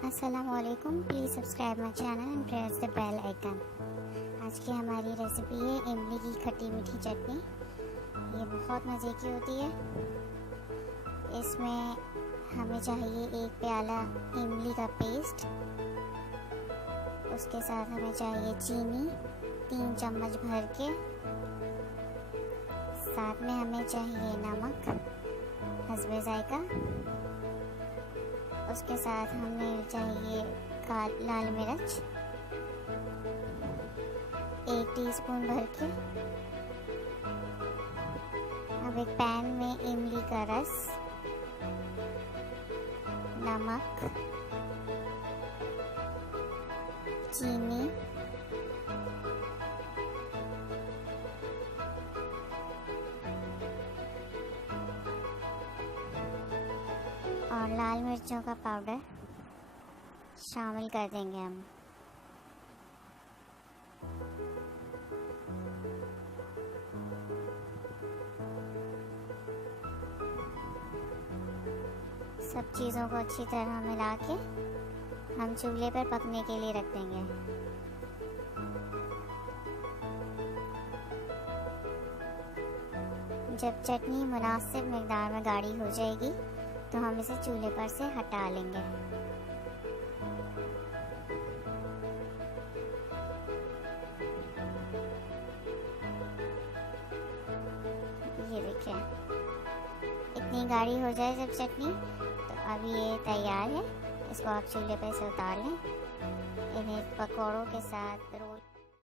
अस्सलामुअलैकुम, please subscribe my channel and press the bell icon. आज की हमारी रेसिपी है इमली की खट्टी मीठी चटनी। ये बहुत मज़े की होती है। इसमें हमें चाहिए 1 प्याला इमली का पेस्ट। उसके साथ हमें चाहिए चीनी 3 चम्मच भर के। साथ में हमें चाहिए नमक हस्बे जायका। उसके साथ हमें चाहिए लाल मिर्च 1 टीस्पून भर के। अब एक पैन में इमली का रस, नमक, चीनी, और लाल मिर्चों का पाउडर शामिल कर देंगे हम। सब चीज़ों को अच्छी तरह मिला के हम चूल्हे पर पकने के लिए रख देंगे। जब चटनी मुनासिब मिकदार में गाढ़ी हो जाएगी तो हम इसे चूल्हे पर से हटा लेंगे। ये देखिए, इतनी गाढ़ी हो जाए जब चटनी, तो अब ये तैयार है। इसको आप चूल्हे पर से उतार लें। इन्हें पकौड़ों के साथ,